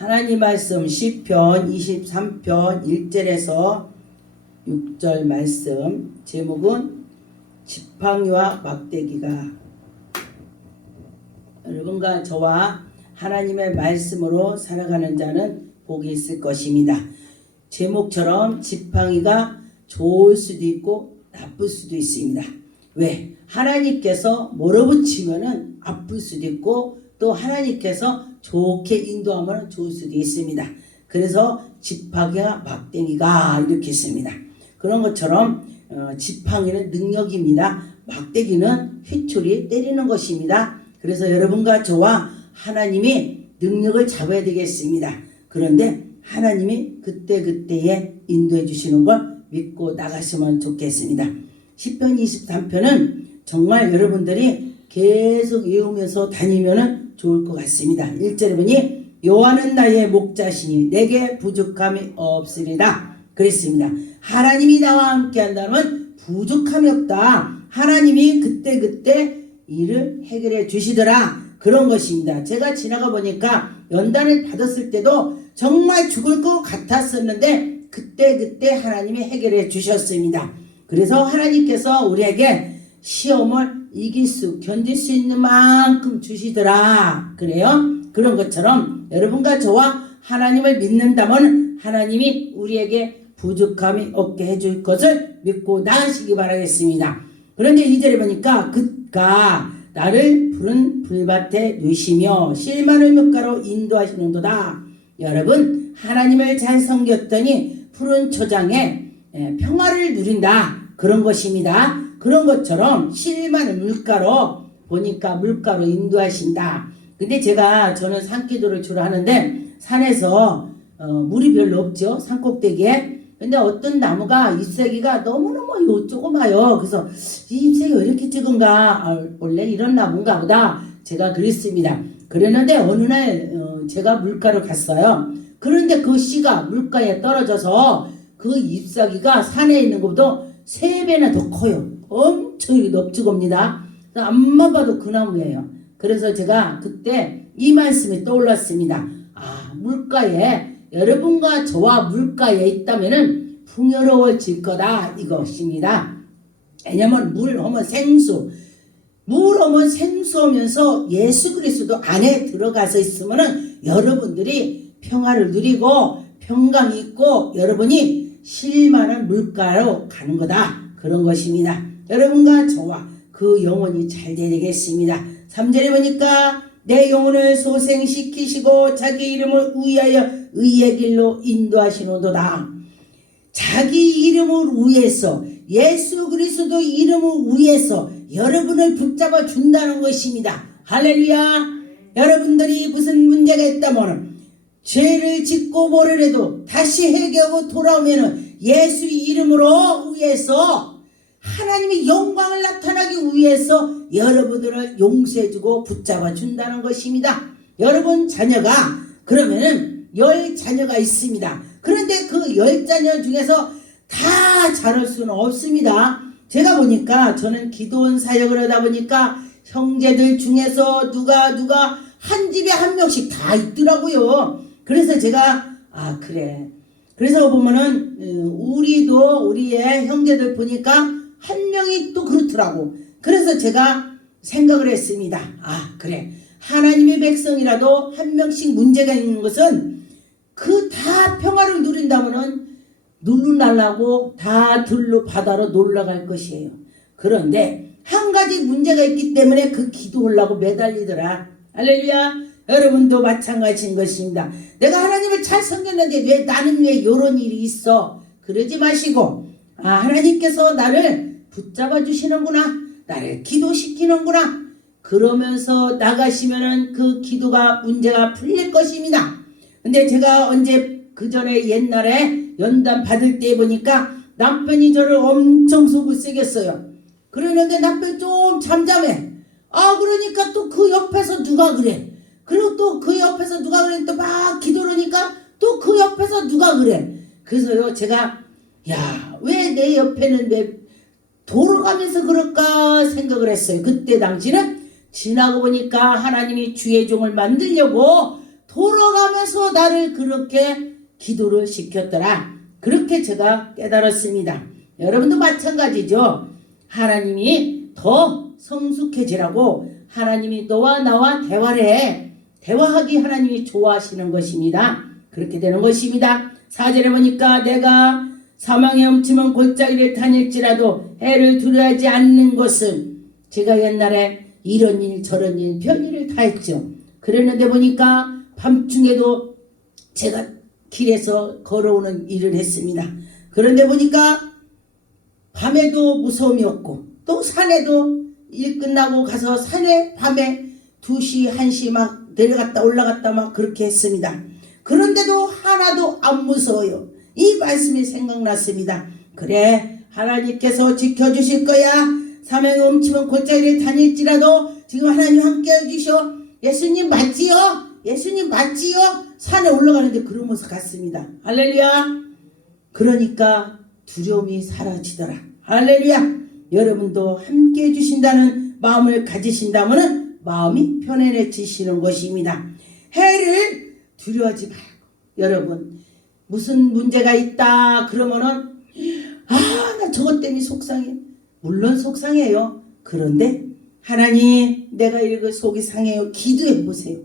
하나님 말씀 시편 23편 1절에서 6절 말씀, 제목은 지팡이와 막대기가. 여러분과 저와 하나님의 말씀으로 살아가는 자는 복이 있을 것입니다. 제목처럼 지팡이가 좋을 수도 있고 나쁠 수도 있습니다. 왜? 하나님께서 몰아붙이면은 아플 수도 있고 또 하나님께서 좋게 인도하면 좋을 수도 있습니다. 그래서 지팡이와 막대기가 이렇게 있습니다. 그런 것처럼 지팡이는 능력입니다. 막대기는 휘초리 때리는 것입니다. 그래서 여러분과 저와 하나님이 능력을 잡아야 되겠습니다. 그런데 하나님이 그때그때에 인도해 주시는 걸 믿고 나가시면 좋겠습니다. 시편 23편은 정말 여러분들이 계속 외우면서 다니면 좋을 것 같습니다. 1절에 보니 여호와는 나의 목자시니 내게 부족함이 없으리라 그랬습니다. 하나님이 나와 함께 한다면 부족함이 없다. 하나님이 그때그때 일을 해결해 주시더라. 그런 것입니다. 제가 지나가 보니까 연단을 받았을 때도 정말 죽을 것 같았었는데 그때그때 하나님이 해결해 주셨습니다. 그래서 하나님께서 우리에게 시험을 견딜 수 있는 만큼 주시더라. 그래요? 그런 것처럼 여러분과 저와 하나님을 믿는다면 하나님이 우리에게 부족함이 없게 해줄 것을 믿고 나가시기 바라겠습니다. 그런데 2절에 보니까 그가 나를 푸른 불밭에 누시며 실만을 물가로 인도하시는도다. 여러분, 하나님을 잘 섬겼더니 푸른 초장에 평화를 누린다. 그런 것입니다. 그런 것처럼 실만을 물가로 보니까 물가로 인도하신다. 근데 저는 산기도를 주로 하는데 산에서 물이 별로 없죠. 산꼭대기에. 근데 어떤 나무가 잎사귀가 너무너무 조그마요. 그래서 이 잎사귀가 왜 이렇게 적은가? 원래 이런 나무인가 보다. 제가 그랬습니다. 그랬는데 어느 날 제가 물가로 갔어요. 그런데 그 씨가 물가에 떨어져서 그 잎사귀가 산에 있는 것보다 3배나 더 커요. 엄청 넓적합니다. 앞만 봐도 그 나무예요. 그래서 제가 그때 이 말씀이 떠올랐습니다. 물가에 여러분과 저와 물가에 있다면은 풍요로워질 거다 이것입니다. 왜냐면 물하면 생수, 물하면 생수하면서 예수 그리스도 안에 들어가서 있으면은 여러분들이 평화를 누리고 평강이 있고 여러분이 쉴만한 물가로 가는 거다. 그런 것입니다. 여러분과 저와 그 영혼이 잘 되겠습니다. 3절에 보니까 내 영혼을 소생시키시고 자기 이름을 위하여 의의 길로 인도하시노도다. 자기 이름을 위해서 예수 그리스도 이름을 위해서 여러분을 붙잡아 준다는 것입니다. 할렐루야. 여러분들이 무슨 문제가 있다면 죄를 짓고 뭐래도 다시 회개하고 돌아오면 예수 이름으로 위해서 하나님의 영광을 나타나기 위해서 여러분들을 용서해주고 붙잡아 준다는 것입니다. 여러분 자녀가 그러면은 10자녀가 있습니다. 그런데 그 10자녀 중에서 다 자랄 수는 없습니다. 제가 보니까 저는 기도원 사역을 하다 보니까 형제들 중에서 누가 한 집에 한 명씩 다 있더라고요. 그래서 제가 그래. 그래서 보면은 우리의 형제들 보니까 한 명이 또 그렇더라고. 그래서 제가 생각을 했습니다. 그래. 하나님의 백성이라도 한 명씩 문제가 있는 것은 그 다 평화를 누린다면은 눌러날라고 다 들로 바다로 놀러갈 것이에요. 그런데 한 가지 문제가 있기 때문에 그 기도하려고 매달리더라. 할렐루야. 여러분도 마찬가지인 것입니다. 내가 하나님을 잘 섬겼는데 나는 왜 이런 일이 있어? 그러지 마시고 하나님께서 나를 붙잡아 주시는구나. 나를 기도시키는구나. 그러면서 나가시면은 그 기도가 문제가 풀릴 것입니다. 근데 제가 언제 그 전에 옛날에 연단 받을 때 보니까 남편이 저를 엄청 속을 새겼어요. 그러는데 남편이 좀 잠잠해. 그러니까 또 그 옆에서 누가 그래. 그리고 또 그 옆에서 누가 그래. 또 막 기도하니까 또 그 옆에서 누가 그래. 그래서요 제가 왜 내 옆에는 왜 돌아가면서 그럴까 생각을 했어요. 그때 당시는 지나고 보니까 하나님이 주의 종을 만들려고 돌아가면서 나를 그렇게 기도를 시켰더라. 그렇게 제가 깨달았습니다. 여러분도 마찬가지죠. 하나님이 더 성숙해지라고 하나님이 너와 나와 대화를 해. 대화하기 하나님이 좋아하시는 것입니다. 그렇게 되는 것입니다. 4절에 보니까 내가 사망의 엄침한 골짜기를 다닐지라도 해를 두려워하지 않는 것은, 제가 옛날에 이런 일 저런 일 별일을 다 했죠. 그랬는데 보니까 밤중에도 제가 길에서 걸어오는 일을 했습니다. 그런데 보니까 밤에도 무서움이 없고, 또 산에도 일 끝나고 가서 산에 밤에 2시 1시 막 내려갔다 올라갔다 막 그렇게 했습니다. 그런데도 하나도 안 무서워요. 이 말씀이 생각났습니다. 그래, 하나님께서 지켜주실 거야. 사명의 엄침한 골짜기를 다닐지라도 지금 하나님 함께 해주셔. 예수님 맞지요? 예수님 맞지요? 산에 올라가는데 그러면서 갔습니다. 할렐루야. 그러니까 두려움이 사라지더라. 할렐루야. 여러분도 함께 해주신다는 마음을 가지신다면 마음이 편안해지시는 것입니다. 해를 두려워하지 말고, 여러분 무슨 문제가 있다 그러면은 나 저것 때문에 속상해. 물론 속상해요. 그런데 하나님 내가 이거 속이 상해요. 기도해 보세요.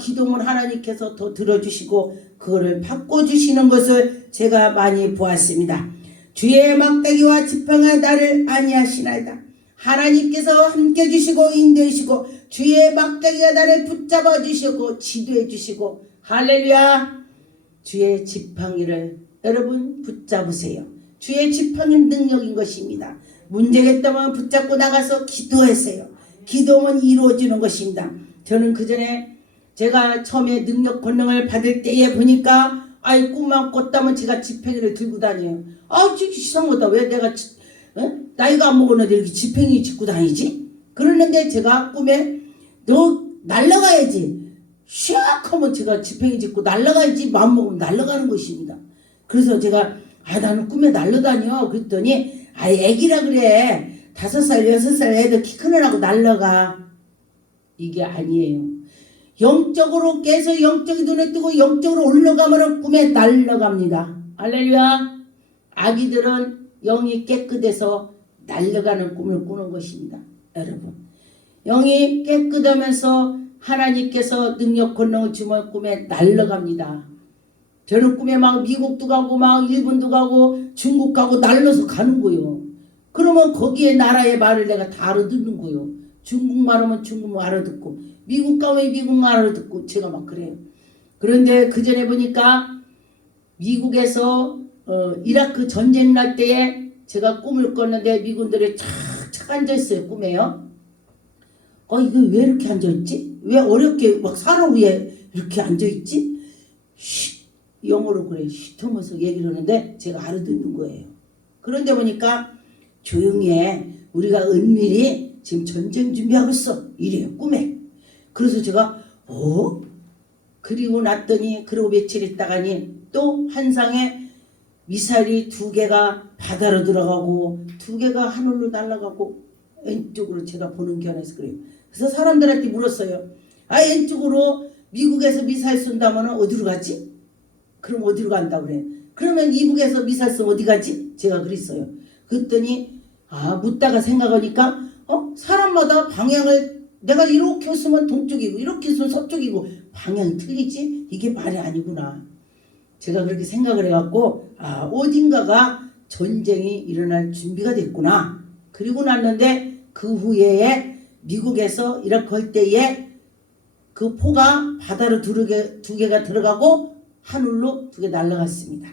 기도면 하나님께서 더 들어주시고 그거를 바꿔주시는 것을 제가 많이 보았습니다. 주의 막대기와 지팡이가 나를 안위하시나이다. 하나님께서 함께 주시고 인도해 주시고 주의 막대기가 나를 붙잡아 주시고 지도해 주시고, 할렐루야. 주의 지팡이를 여러분 붙잡으세요. 주의 지팡이는 능력인 것입니다. 문제가 있다면 붙잡고 나가서 기도하세요. 기도면 이루어지는 것입니다. 저는 그 전에 제가 처음에 능력 권능을 받을 때에 보니까 꿈만 꿨다면 제가 지팡이를 들고 다녀요. 진짜 이상하다. 왜 내가 나이가 안 먹었는데 이렇게 지팡이 짚고 다니지? 그러는데 제가 꿈에 너 날아가야지. 샥 하면 제가 지팡이 짚고 날아가야지 마음먹으면 날아가는 것입니다. 그래서 제가 나는 꿈에 날아다녀. 그랬더니 애기라 그래. 5살 6살 애들 키 큰 애라고 날아가. 이게 아니에요. 영적으로 깨서 영적인 눈에 뜨고 영적으로 올라가면 꿈에 날아갑니다. 할렐루야. 아기들은 영이 깨끗해서 날아가는 꿈을 꾸는 것입니다. 여러분, 영이 깨끗하면서 하나님께서 능력 권능을 주면 꿈에 날아갑니다. 저는 꿈에 막 미국도 가고 막 일본도 가고 중국 가고 날려서 가는 거예요. 그러면 거기에 나라의 말을 내가 다 알아듣는 거예요. 중국말 하면 중국말 알아듣고, 미국 가면 미국말 알아듣고, 제가 막 그래요. 그런데 그 전에 보니까 미국에서 이라크 전쟁 날 때에 제가 꿈을 꿨는데 미군들이 착착 앉아있어요. 꿈에요. 이거 왜 이렇게 앉아있지? 왜 어렵게 막 사람 위에 이렇게 앉아있지? 영어로 그래. 쉿 하면서 얘기를 하는데 제가 알아듣는 거예요. 그런데 보니까 조용히 해. 우리가 은밀히 지금 전쟁 준비하고 있어. 이래요. 꿈에. 그래서 제가 그리고 났더니 그러고 며칠 있다가니 또 환상에 미사일이 2개가 바다로 들어가고 2개가 하늘로 날아가고 왼쪽으로 제가 보는 견해서 그래요. 그래서 사람들한테 물었어요. 왼쪽으로 미국에서 미사일 쏜다면 어디로 가지? 그럼 어디로 간다 그래? 그러면 이북에서 미사일 쏘면 어디 가지? 제가 그랬어요. 그랬더니 묻다가 생각하니까 사람마다 방향을 내가 이렇게 쓰면 동쪽이고 이렇게 쓰면 서쪽이고 방향이 틀리지? 이게 말이 아니구나. 제가 그렇게 생각을 해갖고 어딘가가 전쟁이 일어날 준비가 됐구나. 그리고 났는데 그 후에 미국에서 이라크 할 때에 그 포가 바다로 2개가 들어가고 하늘로 2개 날아갔습니다.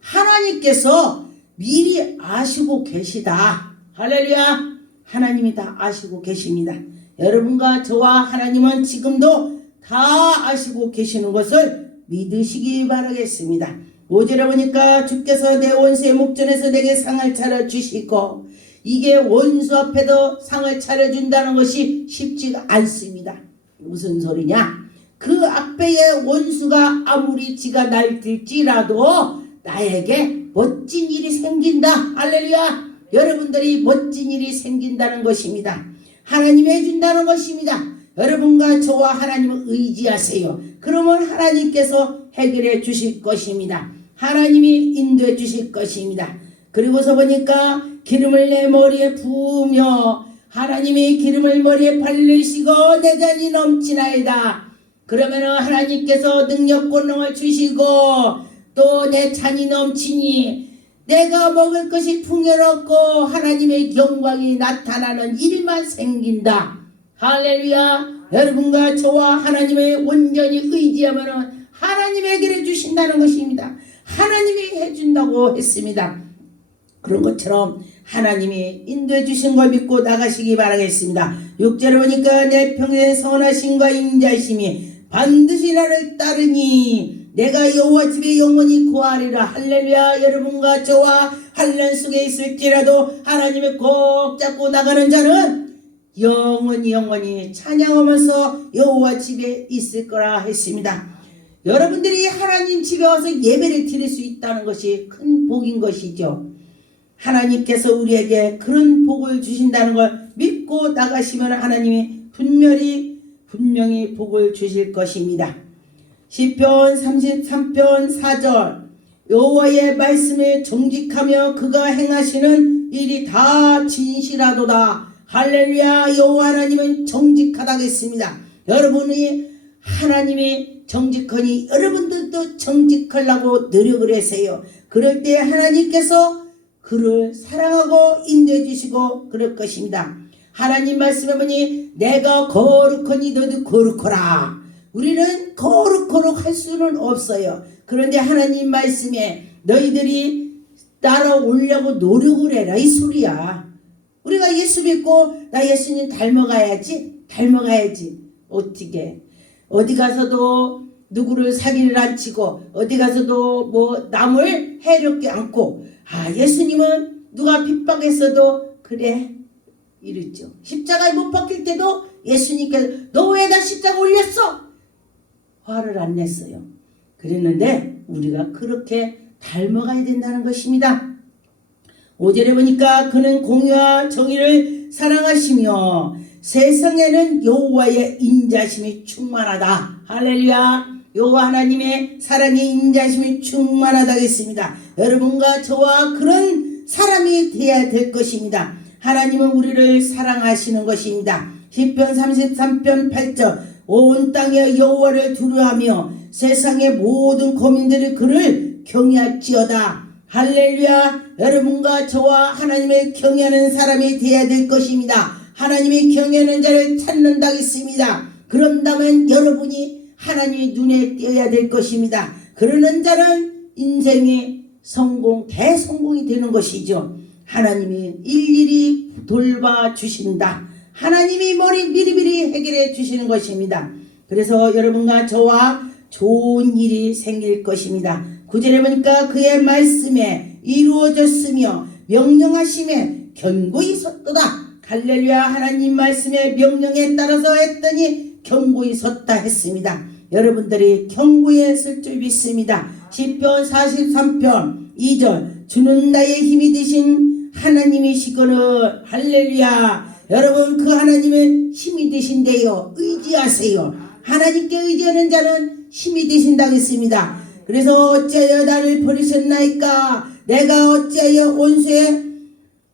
하나님께서 미리 아시고 계시다. 할렐루야. 하나님이 다 아시고 계십니다. 여러분과 저와 하나님은 지금도 다 아시고 계시는 것을 믿으시기 바라겠습니다. 5절에 보니까 주께서 내 원수의 목전에서 내게 상을 차려주시고, 이게 원수 앞에도 상을 차려준다는 것이 쉽지가 않습니다. 무슨 소리냐? 그 앞에의 원수가 아무리 지가 날뛸지라도 나에게 멋진 일이 생긴다. 할렐루야. 여러분들이 멋진 일이 생긴다는 것입니다. 하나님이 해준다는 것입니다. 여러분과 저와 하나님을 의지하세요. 그러면 하나님께서 해결해 주실 것입니다. 하나님이 인도해 주실 것입니다. 그리고서 보니까 기름을 내 머리에 부으며 하나님이 기름을 머리에 바르시고 내 잔이 넘치나이다. 그러면 하나님께서 능력 권능을 주시고 또 내 잔이 넘치니 내가 먹을 것이 풍요롭고 하나님의 영광이 나타나는 일만 생긴다. 할렐루야. 여러분과 저와 하나님의 온전히 의지하면 하나님이 해결해 주신다는 것입니다. 하나님이 해준다고 했습니다. 그런 것처럼 하나님이 인도해 주신 걸 믿고 나가시기 바라겠습니다. 6절에 보니까 내 평생 선하심과 인자심이 반드시 나를 따르니 내가 여호와 집에 영원히 거하리라. 할렐루야. 여러분과 저와 환난 속에 있을지라도 하나님을 꼭 잡고 나가는 자는 영원히 찬양하면서 여호와 집에 있을 거라 했습니다. 여러분들이 하나님 집에 와서 예배를 드릴 수 있다는 것이 큰 복인 것이죠. 하나님께서 우리에게 그런 복을 주신다는 걸 믿고 나가시면 하나님이 분명히 복을 주실 것입니다. 시편 33편 4절 여호와의 말씀에 정직하며 그가 행하시는 일이 다 진실하도다. 할렐루야. 여호와 하나님은 정직하다겠습니다. 여러분이 하나님이 정직하니 여러분들도 정직하려고 노력을 하세요. 그럴 때 하나님께서 그를 사랑하고 인도해 주시고 그럴 것입니다. 하나님 말씀해 보니 내가 거룩하니 너도 거룩하라. 우리는 거룩 할 수는 없어요. 그런데 하나님 말씀에 너희들이 따라오려고 노력을 해라 이 소리야. 우리가 예수 믿고 나 예수님 닮아가야지. 어떻게 어디 가서도 누구를 사기를 안 치고 어디 가서도 뭐 남을 해롭게 않고 예수님은 누가 핍박했어도 그래 이랬죠. 십자가에 못 박힐 때도 예수님께서 너 왜 나 십자가 올렸어? 화를 안 냈어요. 그랬는데 우리가 그렇게 닮아가야 된다는 것입니다. 5절에 보니까 그는 공의와 정의를 사랑하시며 세상에는 여호와의 인자심이 충만하다. 할렐루야. 여호와 하나님의 사랑의 인자심이 충만하다고 했습니다. 여러분과 저와 그런 사람이 되어야 될 것입니다. 하나님은 우리를 사랑하시는 것입니다. 시편 33편 8절 온 땅에 여호와를 두려워하며 세상의 모든 거민들이 그를 경외할지어다. 할렐루야. 여러분과 저와 하나님을 경외하는 사람이 되어야 될 것입니다. 하나님이 경외하는 자를 찾는다고 했습니다. 그런다면 여러분이 하나님의 눈에 띄어야 될 것입니다. 그러는 자는 인생의 대성공이 되는 것이죠. 하나님이 일일이 돌봐주신다. 하나님이 미리미리 해결해 주시는 것입니다. 그래서 여러분과 저와 좋은 일이 생길 것입니다. 9절에 보니까 그의 말씀에 이루어졌으며 명령하심에 견고히 섰도다. 할렐루야. 하나님 말씀의 명령에 따라서 했더니 견고히 섰다 했습니다. 여러분들이 견고히 설 줄 믿습니다. 시편 43편 2절 주는 나의 힘이 되신 하나님이시거늘. 할렐루야. 여러분 그 하나님은 힘이 되신대요. 의지하세요. 하나님께 의지하는 자는 힘이 되신다고 했습니다. 그래서 어찌하여 나를 버리셨나이까. 내가 어찌하여 원수의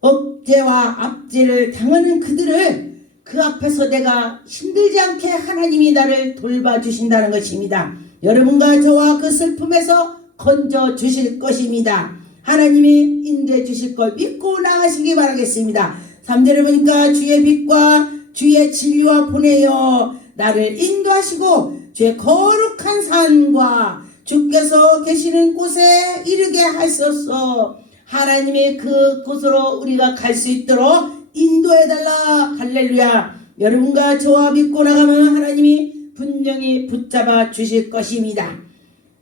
억제와 압제를 당하는 그들을 그 앞에서 내가 힘들지 않게 하나님이 나를 돌봐주신다는 것입니다. 여러분과 저와 그 슬픔에서 건져주실 것입니다. 하나님이 인도해 주실 걸 믿고 나가시기 바라겠습니다. 3절에 보니까 주의 빛과 주의 진리와 보내어 나를 인도하시고 주의 거룩한 산과 주께서 계시는 곳에 이르게 하소서. 하나님의 그 곳으로 우리가 갈 수 있도록 인도해달라. 할렐루야. 여러분과 저와 믿고 나가면 하나님이 분명히 붙잡아 주실 것입니다.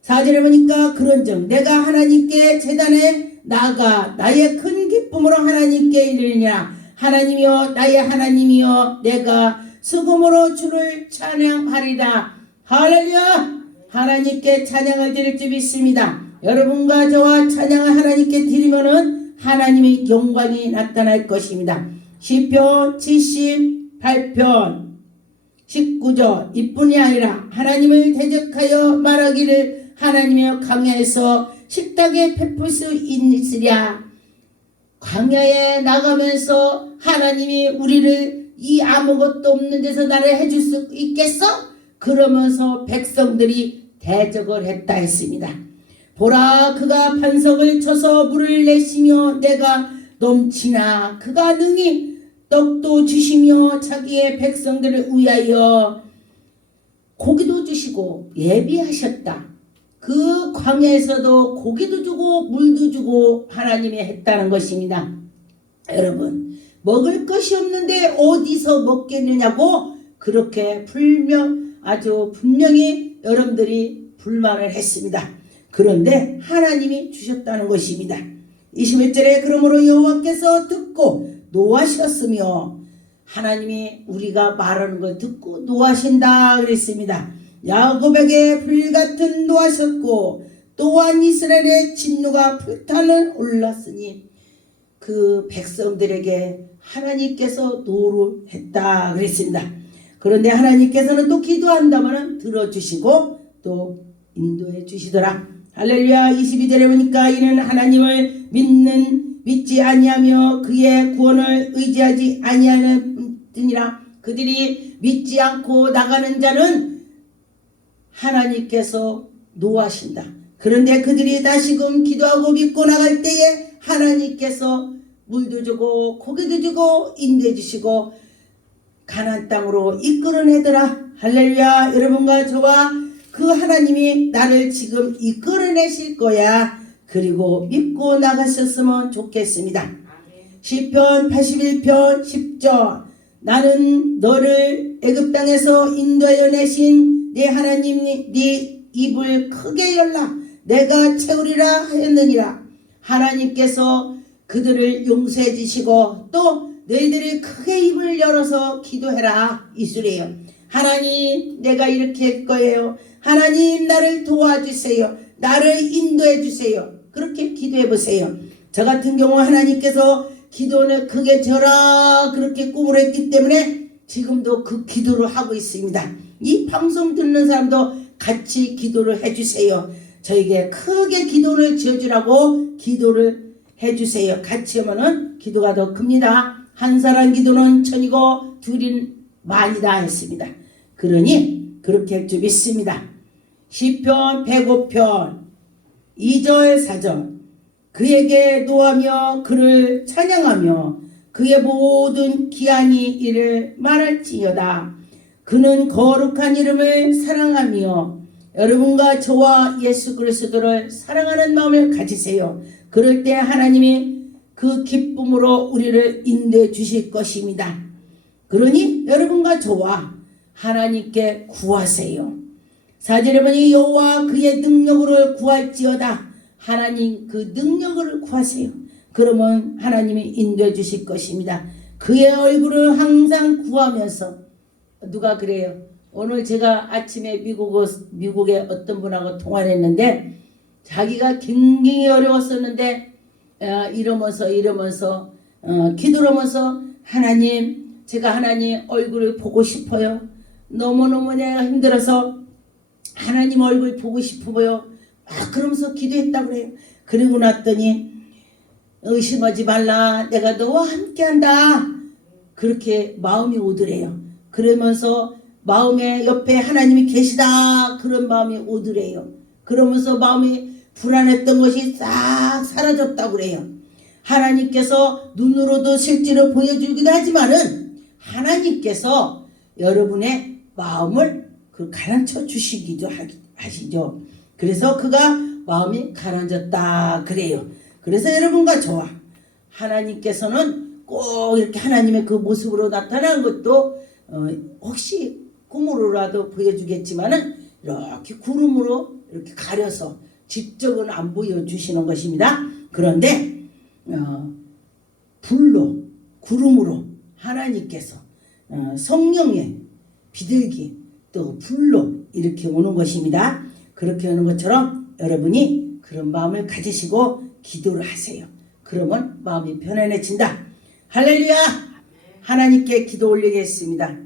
4절에 보니까 그런즉 내가 하나님께 제단에 나가 나의 큰 기쁨으로 하나님께 이르리냐. 하나님이여 나의 하나님이여 내가 수금으로 주를 찬양하리라. 할렐루야. 하나님께 찬양을 드릴 줄 믿습니다. 여러분과 저와 찬양을 하나님께 드리면은 하나님의 영광이 나타날 것입니다. 시편 78편 19절 이뿐이 아니라 하나님을 대적하여 말하기를 하나님의 광야에서 식탁에 베풀 수 있으랴. 광야에 나가면서 하나님이 우리를 이 아무것도 없는 데서 나를 해줄 수 있겠어? 그러면서 백성들이 대적을 했다 했습니다. 보라, 그가 반석을 쳐서 물을 내시며 내가 넘치나 그가 능히 떡도 주시며 자기의 백성들을 위하여 고기도 주시고 예비하셨다. 그 광야에서도 고기도 주고 물도 주고 하나님이 했다는 것입니다. 여러분, 먹을 것이 없는데 어디서 먹겠느냐고 그렇게 아주 분명히 여러분들이 불만을 했습니다. 그런데 하나님이 주셨다는 것입니다. 21절에 그러므로 여호와께서 듣고 노하셨으며, 하나님이 우리가 말하는 걸 듣고 노하신다 그랬습니다. 야곱에게 불같은 노하셨고 또한 이스라엘의 진노가 불타는 올랐으니 그 백성들에게 하나님께서 노루했다 그랬습니다. 그런데 하나님께서는 또 기도한다면 들어주시고 또 인도해 주시더라. 할렐루야. 22절에 보니까 이는 하나님을 믿지 아니하며 그의 구원을 의지하지 아니하는 뿐이라. 그들이 믿지 않고 나가는 자는 하나님께서 노하신다. 그런데 그들이 다시금 기도하고 믿고 나갈 때에 하나님께서 물도 주고 고기도 주고 인도해 주시고 가나안 땅으로 이끌어내더라. 할렐루야. 여러분과 저와 그 하나님이 나를 지금 이끌어내실 거야. 그리고 믿고 나가셨으면 좋겠습니다. 시편 81편 10절 나는 너를 애굽 땅에서 인도하여 내신 네 하나님 네 입을 크게 열라 내가 채우리라 하였느니라. 하나님께서 그들을 용서해 주시고 또 너희들이 크게 입을 열어서 기도해라 이수래요. 하나님, 내가 이렇게 할 거예요. 하나님, 나를 도와주세요. 나를 인도해 주세요. 그렇게 기도해 보세요. 저 같은 경우 하나님께서 기도는 크게 저라 그렇게 꿈을 했기 때문에 지금도 그 기도를 하고 있습니다. 이 방송 듣는 사람도 같이 기도를 해주세요. 저에게 크게 기도를 지어주라고 기도를 해주세요. 같이 하면은 기도가 더 큽니다. 한 사람 기도는 천이고 둘인 만이다 했습니다. 그러니 그렇게 할 줄 믿습니다. 시편 105편 2절 4절 그에게 노하며 그를 찬양하며 그의 모든 기한이 이를 말할지어다. 그는 거룩한 이름을 사랑하며 여러분과 저와 예수 그리스도를 사랑하는 마음을 가지세요. 그럴 때 하나님이 그 기쁨으로 우리를 인도해 주실 것입니다. 그러니 여러분과 저와 하나님께 구하세요. 4절에 보니 여호와 그의 능력으로 구할지어다. 하나님 그 능력을 구하세요. 그러면 하나님이 인도해 주실 것입니다. 그의 얼굴을 항상 구하면서 누가 그래요? 오늘 제가 아침에 미국에 어떤 분하고 통화를 했는데 자기가 굉장히 어려웠었는데 이러면서 기도를 하면서 하나님 제가 하나님 얼굴을 보고 싶어요. 너무너무 내가 힘들어서 하나님 얼굴 보고 싶어요. 그러면서 기도했다 그래요. 그러고 났더니 의심하지 말라 내가 너와 함께한다 그렇게 마음이 오더래요. 그러면서 마음에 옆에 하나님이 계시다 그런 마음이 오더래요. 그러면서 마음이 불안했던 것이 싹 사라졌다고 그래요. 하나님께서 눈으로도 실제로 보여주기도 하지만은 하나님께서 여러분의 마음을 가라앉혀 주시기도 하시죠. 그래서 그가 마음이 가라앉았다 그래요. 그래서 여러분과 저와 하나님께서는 꼭 이렇게 하나님의 그 모습으로 나타나는 것도 혹시 꿈으로라도 보여주겠지만은 이렇게 구름으로 이렇게 가려서 직접은 안 보여주시는 것입니다. 그런데 불로 구름으로 하나님께서 성령의 비둘기 또 불로 이렇게 오는 것입니다. 그렇게 오는 것처럼 여러분이 그런 마음을 가지시고 기도를 하세요. 그러면 마음이 편안해진다. 할렐루야. 하나님께 기도 올리겠습니다.